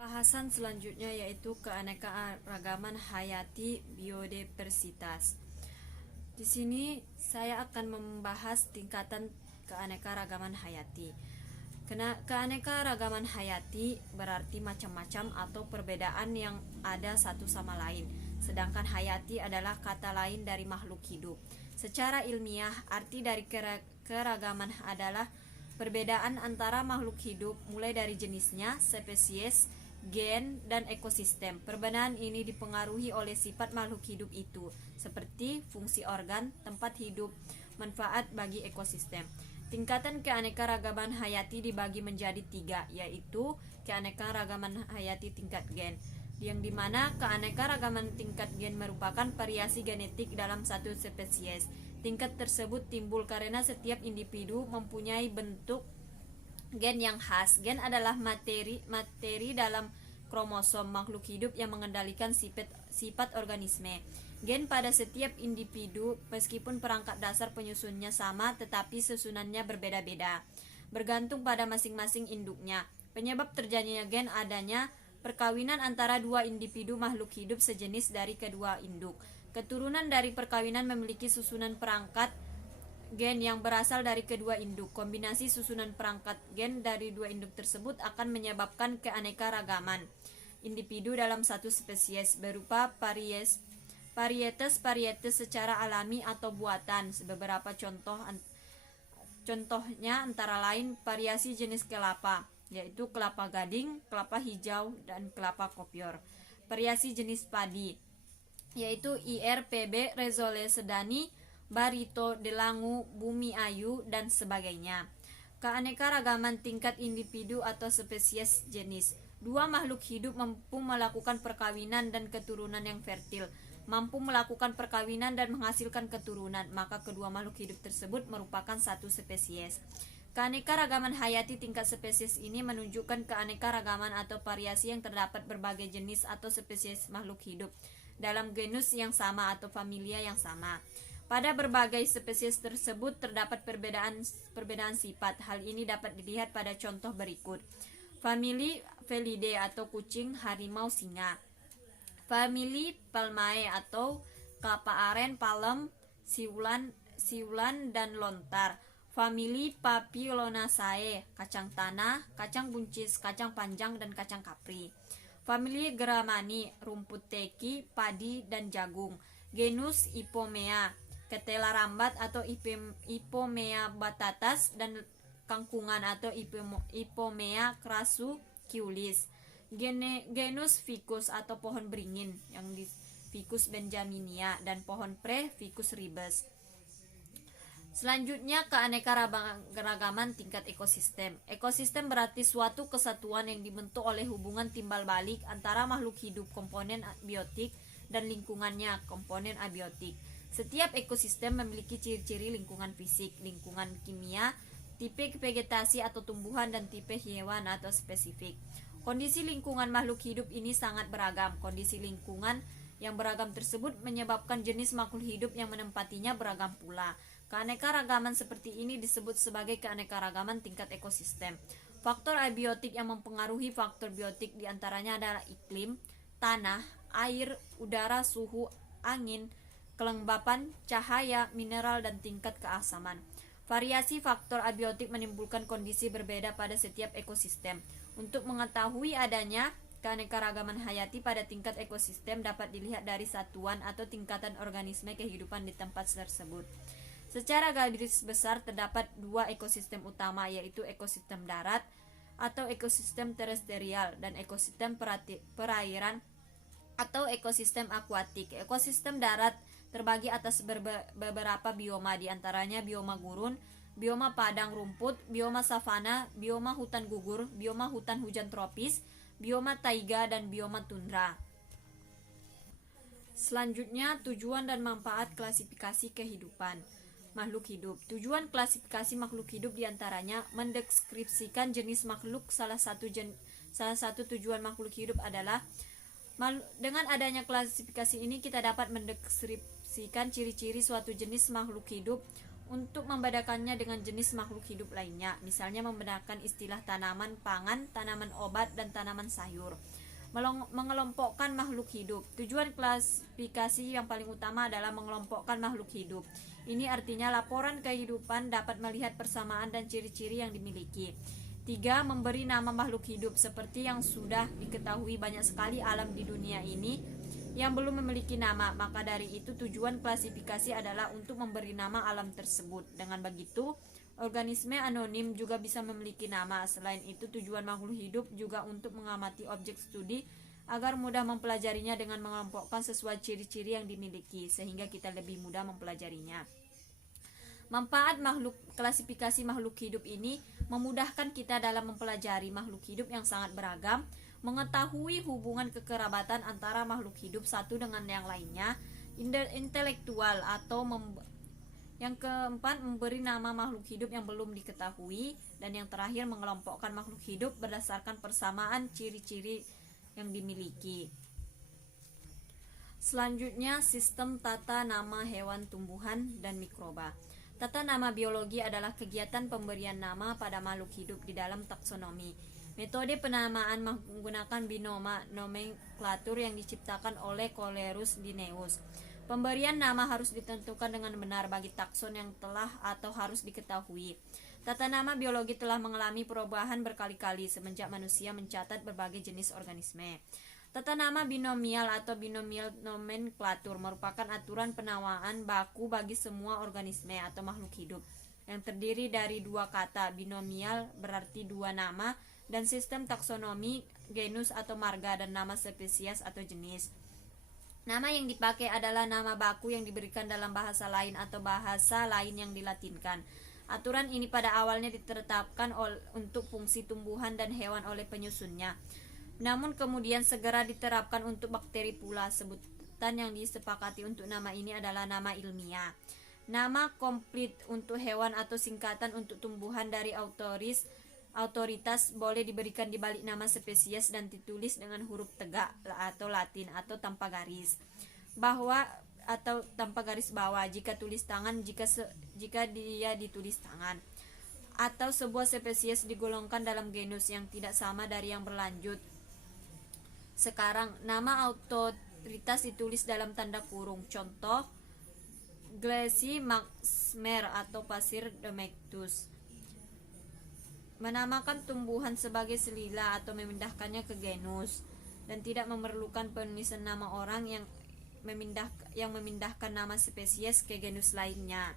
Bahasan selanjutnya yaitu keanekaragaman hayati biodiversitas. Di sini saya akan membahas tingkatan keanekaragaman hayati. Keanekaragaman hayati berarti macam-macam atau perbedaan yang ada satu sama lain. Sedangkan hayati adalah kata lain dari makhluk hidup. Secara ilmiah, arti dari keragaman adalah perbedaan antara makhluk hidup mulai dari jenisnya, spesies, gen, dan ekosistem. Perbedaan ini dipengaruhi oleh sifat makhluk hidup itu, seperti fungsi organ, tempat hidup, manfaat bagi ekosistem. Tingkatan keanekaragaman hayati dibagi menjadi 3, yaitu keanekaragaman hayati tingkat gen, yang dimana keanekaragaman tingkat gen merupakan variasi genetik dalam satu spesies. Tingkat tersebut timbul karena setiap individu mempunyai bentuk gen yang khas. Gen adalah materi dalam kromosom makhluk hidup yang mengendalikan sifat organisme. Gen pada setiap individu, meskipun perangkat dasar penyusunnya sama, tetapi susunannya berbeda-beda, bergantung pada masing-masing induknya. Penyebab terjadinya gen adanya perkawinan antara dua individu makhluk hidup sejenis dari kedua induk. Keturunan dari perkawinan memiliki susunan perangkat gen yang berasal dari kedua induk. Kombinasi susunan perangkat gen dari dua induk tersebut akan menyebabkan keanekaragaman individu dalam satu spesies berupa varietas secara alami atau buatan. Beberapa contohnya antara lain variasi jenis kelapa, yaitu kelapa gading, kelapa hijau, dan kelapa kopior. Variasi jenis padi, yaitu IRPB, Rezole Sedani, Barito, Delangu, Bumi Ayu, dan sebagainya. Keanekaragaman tingkat individu atau spesies jenis. Dua makhluk hidup mampu melakukan perkawinan dan keturunan yang fertil, mampu melakukan perkawinan dan menghasilkan keturunan, maka kedua makhluk hidup tersebut merupakan satu spesies. Keanekaragaman hayati tingkat spesies ini menunjukkan keanekaragaman atau variasi yang terdapat berbagai jenis atau spesies makhluk hidup dalam genus yang sama atau familia yang sama. Pada berbagai spesies tersebut terdapat perbedaan sifat. Hal ini dapat dilihat pada contoh berikut. Famili Felidae atau kucing, harimau, singa. Famili Palmae atau kelapa aren, palem, siulan dan lontar. Famili Papilionaceae, kacang tanah, kacang buncis, kacang panjang, dan kacang kapri. Famili Geramani, rumput teki, padi, dan jagung. Genus Ipomea, ketela rambat atau Ipomea batatas, dan kangkungan atau Ipomea crassulaceus. Genus Ficus atau pohon beringin yang di Ficus benjaminia, dan pohon pre Ficus ribes. Selanjutnya keanekaragaman tingkat ekosistem. Ekosistem berarti suatu kesatuan yang dibentuk oleh hubungan timbal balik antara makhluk hidup komponen biotik dan lingkungannya komponen abiotik. Setiap ekosistem memiliki ciri-ciri lingkungan fisik, lingkungan kimia, tipe vegetasi atau tumbuhan, dan tipe hewan atau spesifik. Kondisi lingkungan makhluk hidup ini sangat beragam. Kondisi lingkungan yang beragam tersebut menyebabkan jenis makhluk hidup yang menempatinya beragam pula. Keanekaragaman seperti ini disebut sebagai keanekaragaman tingkat ekosistem. Faktor abiotik yang mempengaruhi faktor biotik diantaranya adalah iklim, tanah, air, udara, suhu, angin, kelembapan, cahaya, mineral, dan tingkat keasaman. Variasi faktor abiotik menimbulkan kondisi berbeda pada setiap ekosistem. Untuk mengetahui adanya keanekaragaman hayati pada tingkat ekosistem dapat dilihat dari satuan atau tingkatan organisme kehidupan di tempat tersebut. Secara garis besar terdapat dua ekosistem utama, yaitu ekosistem darat atau ekosistem terestrial dan ekosistem perairan atau ekosistem akuatik. Ekosistem darat terbagi atas beberapa bioma, diantaranya bioma gurun, bioma padang rumput, bioma savana, bioma hutan gugur, bioma hutan hujan tropis, bioma taiga, dan bioma tundra. Selanjutnya, tujuan dan manfaat klasifikasi kehidupan makhluk hidup. Tujuan klasifikasi makhluk hidup diantaranya mendeskripsikan jenis makhluk. Salah satu tujuan makhluk hidup adalah dengan adanya klasifikasi ini kita dapat mendeskripsikan ciri-ciri suatu jenis makhluk hidup untuk membedakannya dengan jenis makhluk hidup lainnya, misalnya membedakan istilah tanaman pangan, tanaman obat, dan tanaman sayur. Mengelompokkan makhluk hidup. Tujuan klasifikasi yang paling utama adalah mengelompokkan makhluk hidup. Ini artinya laporan kehidupan dapat melihat persamaan dan ciri-ciri yang dimiliki. 3. Memberi nama makhluk hidup. Seperti yang sudah diketahui, banyak sekali alam di dunia ini yang belum memiliki nama, maka dari itu tujuan klasifikasi adalah untuk memberi nama alam tersebut. Dengan begitu, organisme anonim juga bisa memiliki nama. Selain itu, tujuan makhluk hidup juga untuk mengamati objek studi agar mudah mempelajarinya dengan mengelompokkan sesuai ciri-ciri yang dimiliki, sehingga kita lebih mudah mempelajarinya. Manfaat klasifikasi makhluk hidup ini memudahkan kita dalam mempelajari makhluk hidup yang sangat beragam, mengetahui hubungan kekerabatan antara makhluk hidup satu dengan yang lainnya, intelektual atau yang keempat, memberi nama makhluk hidup yang belum diketahui, dan yang terakhir mengelompokkan makhluk hidup berdasarkan persamaan ciri-ciri yang dimiliki. Selanjutnya, sistem tata nama hewan, tumbuhan, dan mikroba. Tata nama biologi adalah kegiatan pemberian nama pada makhluk hidup di dalam taksonomi. Metode penamaan menggunakan binoma nomenklatur yang diciptakan oleh Colerus Linnaeus. Pemberian nama harus ditentukan dengan benar bagi takson yang telah atau harus diketahui. Tata nama biologi telah mengalami perubahan berkali-kali semenjak manusia mencatat berbagai jenis organisme. Tata nama binomial atau binomial nomenklatur merupakan aturan penamaan baku bagi semua organisme atau makhluk hidup yang terdiri dari dua kata. Binomial berarti dua nama, dan sistem taksonomi genus atau marga, dan nama spesies atau jenis. Nama yang dipakai adalah nama baku yang diberikan dalam bahasa lain atau bahasa lain yang dilatinkan. Aturan ini pada awalnya ditetapkan untuk fungsi tumbuhan dan hewan oleh penyusunnya, namun kemudian segera diterapkan untuk bakteri pula. Sebutan yang disepakati untuk nama ini adalah nama ilmiah. Nama komplit untuk hewan atau singkatan untuk tumbuhan dari otoritas boleh diberikan di balik nama spesies dan ditulis dengan huruf tegak atau Latin atau tanpa garis bawah atau tanpa garis bawah jika tulis tangan, jika dia ditulis tangan. Atau sebuah spesies digolongkan dalam genus yang tidak sama dari yang berlanjut. Sekarang, nama otoritas ditulis dalam tanda kurung. Contoh, Glacie Maxmer atau pasir Domectus. Menamakan tumbuhan sebagai selila atau memindahkannya ke genus, dan tidak memerlukan penulisan nama orang yang memindahkan nama spesies ke genus lainnya.